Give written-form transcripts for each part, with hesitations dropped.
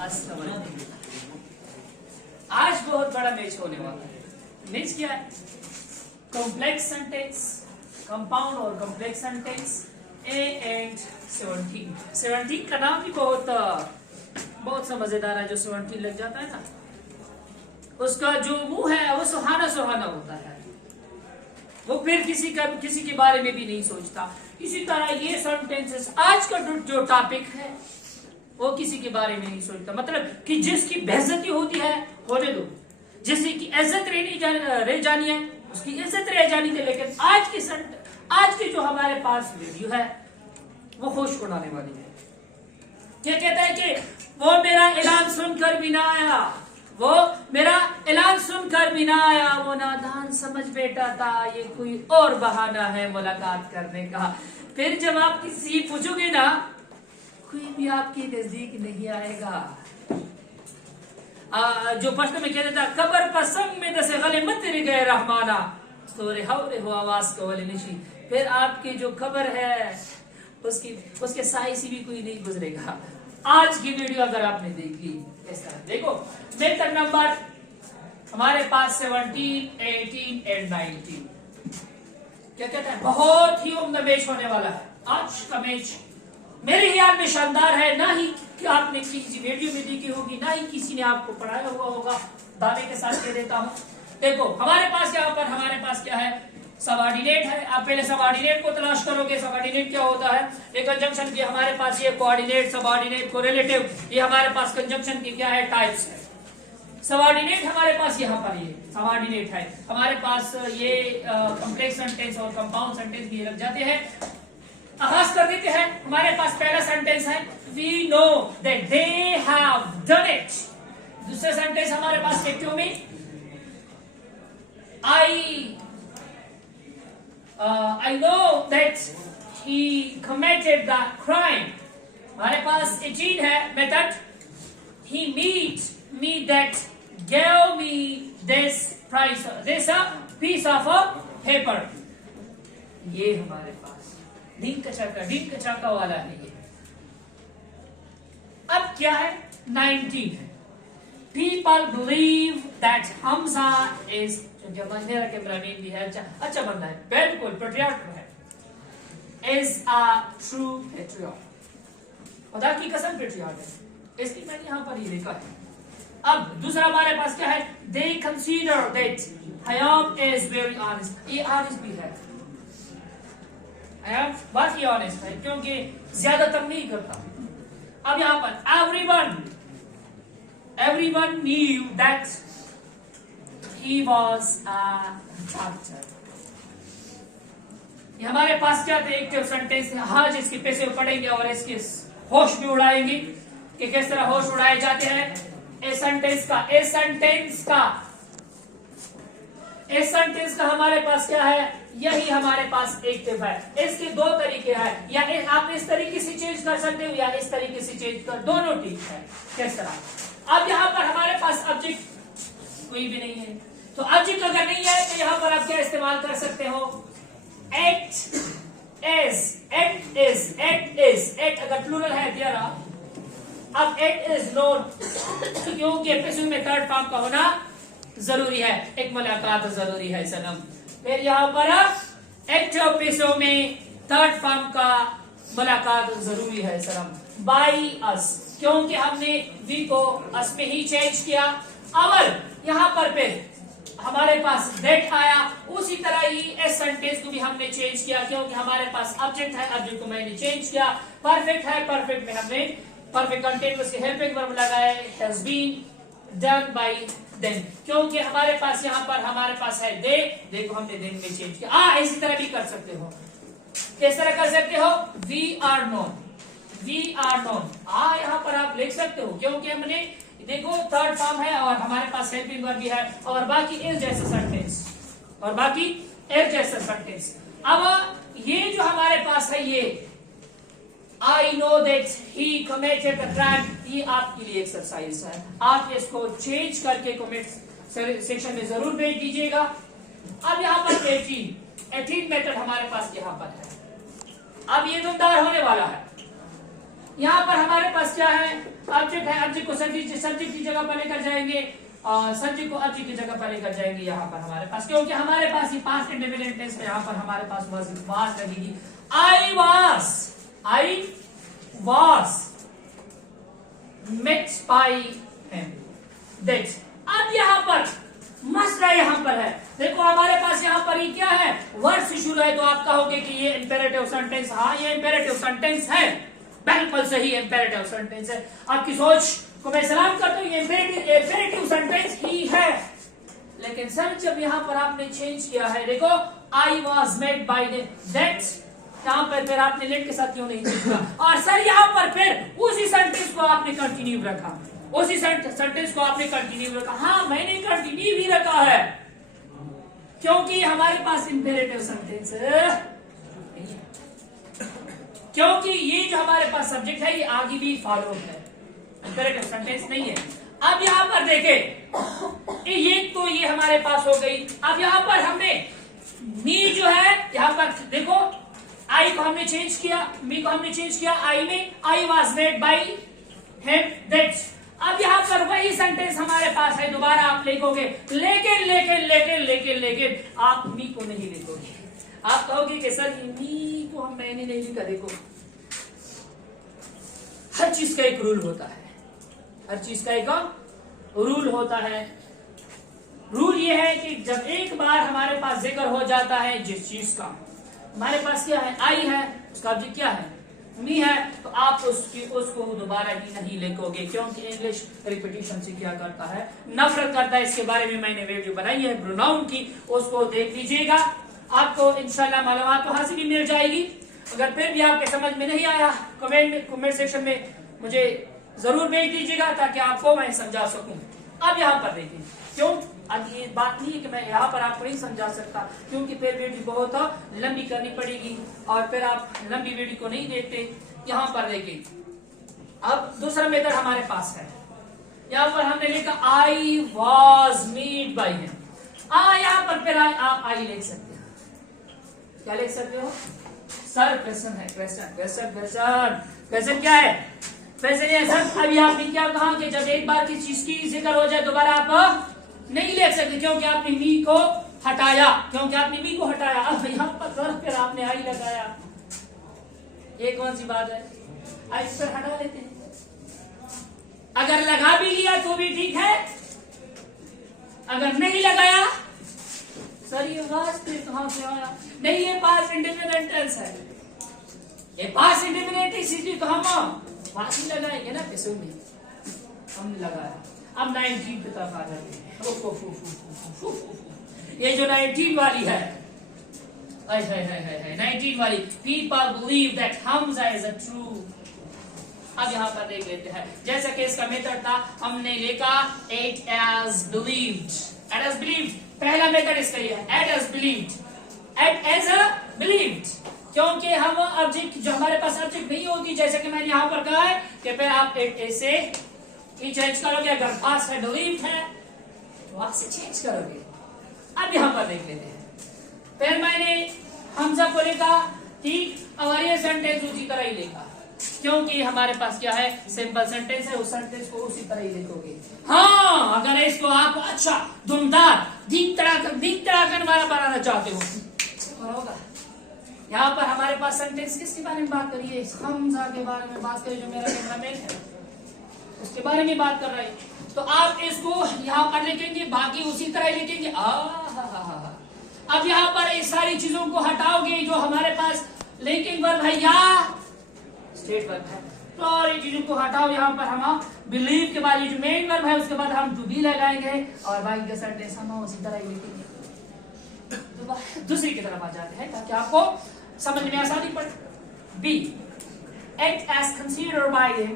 आज बहुत बड़ा मैच होने वाला है। मैच क्या है? कॉम्प्लेक्स सेंटेंस, कंपाउंड और कॉम्प्लेक्स सेंटेंस ए एंड 17 का नाम भी बहुत सा मजेदार है। जो 17 लग जाता है ना, उसका जो मुंह है वो सुहाना सुहाना होता है। वो फिर किसी के बारे में भी नहीं सोचता। इसी तरह ये सेंटेंसेस आज का जो टॉपिक है वो किसी के बारे में नहीं सोचता। मतलब कि जिसकी बेइज्जती होती है होने दो, जिसकी की इज्जत रह जानी है उसकी इज्जत रह जानी थी। लेकिन आज की जो हमारे पास वीडियो है वो होश उड़ाने वाली है। क्या कहता है कि वो मेरा ऐलान सुनकर भी ना आया, वो मेरा ऐलान सुनकर भी ना आया, वो नादान समझ बैठा था ये कोई और बहाना है मुलाकात करने का। फिर जब आप किसी पूछोगे ना, कोई भी आपके नजदीक नहीं आएगा। जो प्रश्न में कहता था कबर पसंद में दसे गले मत तेरे गए रहमाना तो रे हो आवाज को वाले निशी। फिर आपकी जो खबर है उसके साई से भी कोई नहीं गुजरेगा। आज की वीडियो अगर आपने देखी इस तरह देखो, मेथड नंबर हमारे पास 17, 18 एंड 19 क्या कहता है? बहुत ही उम्दा मैच होने वाला है आज का मैच। मेरे ख्याल में शानदार है। ना ही कि आपने किसी वीडियो में देखी होगी, ना ही किसी ने आपको पढ़ाया हुआ होगा। दावे के साथ कह देता हूं, देखो हमारे पास क्या है? सबऑर्डिनेट है। आप पहले सबऑर्डिनेट को तलाश करोगे। सबऑर्डिनेट क्या होता है? एक कंजंक्शन की हमारे पास ये कोऑर्डिनेट, सबऑर्डिनेट, कोरिलेटिव, ये हमारे पास कंजंक्शन की क्या है? टाइप्स है। सबऑर्डिनेट हमारे पास यहाँ पर ये सबऑर्डिनेट है। हमारे पास ये कॉम्प्लेक्स सेंटेंस और कंपाउंड सेंटेंस भी लग जाते हैं। आगाज कर देते हैं। हमारे पास पहला सेंटेंस है we know that they have done it. दूसरा सेंटेंस हमारे पास एक्टिव में I know that he committed the crime। हमारे पास 18 है method he meet me that gave me this piece of a paper। ये हमारे पास डिंक चाका वाला है ये। अब क्या है? 19 है people believe that Hamza is, मेरा कैमरामैन भी है अच्छा बंदा है, बिल्कुल पेट्रियट है, is a true patriot। खुदा की कसम पेट्रियट है। इसलिए मैंने यहां पर ये लिखा है। अब दूसरा हमारे पास क्या है? they consider that Hayam is very honest। ये honest भी है, बहुत ही ऑनेस्ट है क्योंकि ज्यादा तंग नहीं करता। अब यहां पर everyone knew that he was a doctor। ये हमारे पास क्या थे? एक सेंटेंस है। आज इसके पैसे पढ़ेंगे और इसके होश भी उड़ाएंगे कि किस तरह होश उड़ाए जाते हैं। इस सेंटेंस का हमारे पास क्या है? यही हमारे पास एक्टिव है। इसके दो तरीके हैं, या आप इस तरीके से चेंज कर सकते हो या इस तरीके से चेंज कर, दोनों ठीक है। किस तरह? अब यहाँ पर हमारे पास ऑब्जेक्ट कोई भी नहीं है, तो ऑब्जेक्ट अगर नहीं है तो यहाँ पर आप क्या इस्तेमाल कर सकते हो? एक्ट इज अगर प्लूरल है दिया। अब एक्ट इज नॉट, क्योंकि एपिसोड में थर्ड फॉर्म का होना जरूरी है। एक मुलाकात जरूरी है सनम। फिर यहाँ पर एक्टिव एपिसोड में थर्ड फॉर्म का मुलाकात जरूरी है सनम। बाई अस, क्योंकि हमने वी को अस में ही चेंज किया। अवल यहाँ पर फिर हमारे पास दैट आया। उसी तरह ही इस सेंटेंस को भी हमने चेंज किया क्योंकि हमारे पास ऑब्जेक्ट है, ऑब्जेक्ट को मैंने चेंज किया। परफेक्ट है, परफेक्ट में हमने परफेक्ट कंटिन्यूअस के हेल्पिंग वर्ब लगाए has been done by them, क्योंकि हमारे पास यहाँ पर हमारे पास है दे, देखो हमने देम में चेंज किया। इसी तरह भी कर सकते हो। किस तरह कर सकते हो? वी आर नोन यहाँ पर आप लिख सकते हो क्योंकि हमने देखो थर्ड फॉर्म है और हमारे पास हेल्पिंग वर्ब भी है और बाकी इज जैसा सेंटेंस। अब ये जो हमारे पास है ये I know that he committed a crime, ये आपके लिए एक्सरसाइज है। आप इसको चेंज करके कमेंट सेक्शन में जरूर भेज दीजिएगा। अब यहाँ पर 18 मेथड हमारे पास यहाँ पर है। अब ये दमदार होने वाला है। यहाँ पर हमारे पास क्या है, ऑब्जेक्ट है, ऑब्जेक्ट को सब्जेक्ट की जगह पर लेकर जाएंगे और सब्जेक्ट को ऑब्जेक्ट की जगह पर लेकर जाएंगे यहाँ पर हमारे पास, क्योंकि हमारे पास ये पास्ट इंडेफिनिट टेंस में यहाँ पर हमारे पास वाज लगेगी। I was met by him, that। अब यहाँ पर मसला यहाँ पर है, देखो हमारे पास यहाँ पर ये क्या है, वर्ड से शुरू है, तो आप कहोगे कि ये इंपेरेटिव सेंटेंस, हाँ ये इंपेरेटिव सेंटेंस है, बिल्कुल सही इंपेरेटिव सेंटेंस है। आपकी सोच को मैं सलाम करता हूँ, ये इंपेरेटिव सेंटेंस ही है। लेकिन सर जब यहाँ पर आपने चेंज किया है, देखो I was made by that, यहाँ पर फिर आपने लेट के साथ क्यों नहीं लिखा, और सर यहाँ पर फिर उसी सेंटेंस को आपने कंटिन्यू रखा, उसी सेंटेंस को आपने कंटिन्यू रखा। हाँ मैंने कंटिन्यू भी रखा है, क्योंकि हमारे पास इंपेरेटिव सेंटेंस नहीं है, क्योंकि ये जो हमारे पास सब्जेक्ट है ये आगे भी फॉलो है, इंपेरेटिव सेंटेंस नहीं है। अब यहाँ पर देखें, ये तो ये हमारे पास हो गई। अब यहाँ पर हमने मी जो है, यहाँ पर देखो आई को हमने चेंज किया, मी को हमने चेंज किया आई में, I was made by him that. अब यहाँ पर वही सेंटेंस हमारे पास है, दोबारा आप लिखोगे, लेकिन लेकिन लेकिन लेकिन लेकिन आप मी को नहीं लिखोगे, आप कहोगे कि सर मी को हम मैंने नहीं लिखा। देखो हर चीज का एक रूल होता है, हर चीज का एक रूल होता है। रूल ये है कि जब एक बार हमारे पास जिक्र हो जाता है जिस चीज का, हमारे पास क्या है, आई है, उसका ऑब्जेक्ट क्या है, मी है, तो आप उसको दोबारा ही नहीं लिखोगे, क्योंकि इंग्लिश रिपीटिशन से क्या करता है, नफरत करता है। इसके बारे में मैंने वीडियो बनाई है प्रोनाउन की, उसको देख लीजिएगा, आपको इंशाल्लाह मालूमात तो हासिल भी मिल जाएगी। अगर फिर भी आपके समझ में नहीं आया, कमेंट सेक्शन में मुझे जरूर भेज दीजिएगा ताकि आपको मैं समझा सकूं। अब यहाँ पर देखिए, क्यों अब ये बात नहीं है कि मैं यहाँ पर आपको नहीं समझा सकता, क्योंकि फिर वीडियो बहुत लंबी करनी पड़ेगी और फिर आप लंबी वीडियो को नहीं देखते। यहाँ पर देखिए, अब दूसरा मेथड हमारे पास है, यहाँ पर हमने लिखा I was made by him. यहाँ पर फिर आप आई लिख सकते हैं, क्या लिख सकते हो सर, क्वेश्चन है, क्वेश्चन क्या है, क्वेश्चन ये सर अभी आपने क्या कहा कि जब एक बार किसी चीज की जिक्र हो जाए दोबारा आप नहीं लिख सकते, क्योंकि आपने मी को हटाया, क्योंकि आपने मी को हटाया। अब यहाँ पर सर फिर आपने आई लगाया, ये कौन सी बात है, आई पर हटा लेते हैं। अगर लगा भी लिया तो भी ठीक है, अगर नहीं लगाया सर ये वास्तव कहां से आया, नहीं ये पास्ट इंडेफिनिट टेंस है, ये पास्ट इंडेफिनिट इसीलिए तो हम पास ही लगाएंगे ना, पैसों में हमने लगाया। अब 19 की तरफ आ जाते हैं, ये जो 19 वाली है, 19 वाली, people believe that Hamza is a true। अब यहाँ पर देख लेते हैं, जैसा कि इसका मेथड था, हमने लिखा it as believed, पहला मेथड इसका ही है, it as believed, क्योंकि हम ऑब्जेक्ट जो हमारे पास ऑब्जेक्ट नहीं होगी, जैसे कि मैंने यहाँ पर कहा है कि फिर आप ऐसे ही चेंज करोगे, अगर पास है बिलीव है तो आप से चेंज करोगे। अब यहाँ पर देख लेते हैं, फिर मैंने हमजा को लिखा, ठीक, और ये सेंटेंस उसी तरह ही लिखा, क्योंकि हमारे पास क्या है, सिंपल सेंटेंस है, उस सेंटेंस को उसी तरह ही लिखोगे। हाँ अगर इसको आप अच्छा दुमदार दीन तड़ाकन वाला बनाना चाहते हो तो होगा। यहाँ पर हमारे पास सेंटेंस किसके बारे में बात करिए, हमजा के बारे में बात करिए, जो मेरा कैमरामैन है उसके बारे में बात कर रहे हैं, तो आप इसको यहाँ पर लिखेंगे, बाकी उसी तरह लिखेंगे। अब यहाँ पर इस सारी चीजों को हटाओगे, जो हमारे पास लिंकिंग वर्ब है या स्टेट वर्ब है, तो और ये चीजों को हटाओ। यहाँ पर हम बिलीव के बाद ये जो मेन वर्ब है उसके बाद हम टू बी लगाएंगे, और बाकी का सेंटेंस हम उसी तरह ही लिखेंगे। तो दूसरी की तरफ आ जाते हैं ताकि आपको समझ में आसानी पड़े। B, act as considered by him,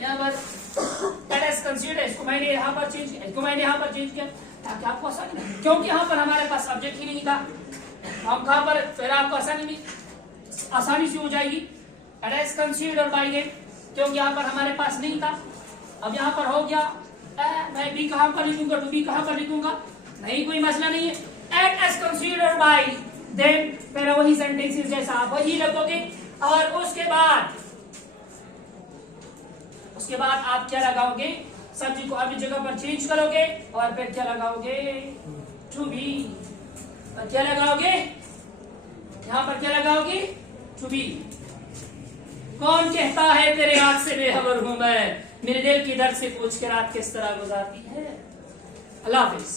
यहाँ पर act as considered, इसको मैंने यहाँ पर चेंज किया, इसको मैंने यहाँ पर चेंज किया ताकि आपको आसानी लगे, क्योंकि यहाँ पर हमारे पास ऑब्जेक्ट ही नहीं था, हम कहाँ पर फिर आपको आसानी से हो जाएगी। act as considered by him, क्योंकि यहाँ पर हमारे पास नहीं था, अब यहाँ पर हो गया। मैं बी कहाँ पर लिखूंगा, टू बी कहाँ पर लिखूंगा, नहीं कोई मसला नहीं है। act as considered by them, फिर वही सेंटेंसेस जैसा आप वही लिखोगे, और उसके बाद उसके बाद आप क्या लगाओगे, सब्जी को अपनी जगह पर चेंज करोगे और फिर क्या लगाओगे, टू बी। और क्या लगाओगे, यहां पर क्या लगाओगे, टू बी। कौन कहता है तेरे हाथ से बेखबर हूं मैं, मेरे दिल की दर्द से पूछ के रात किस तरह गुजारती है। अल्लाह हाफिज।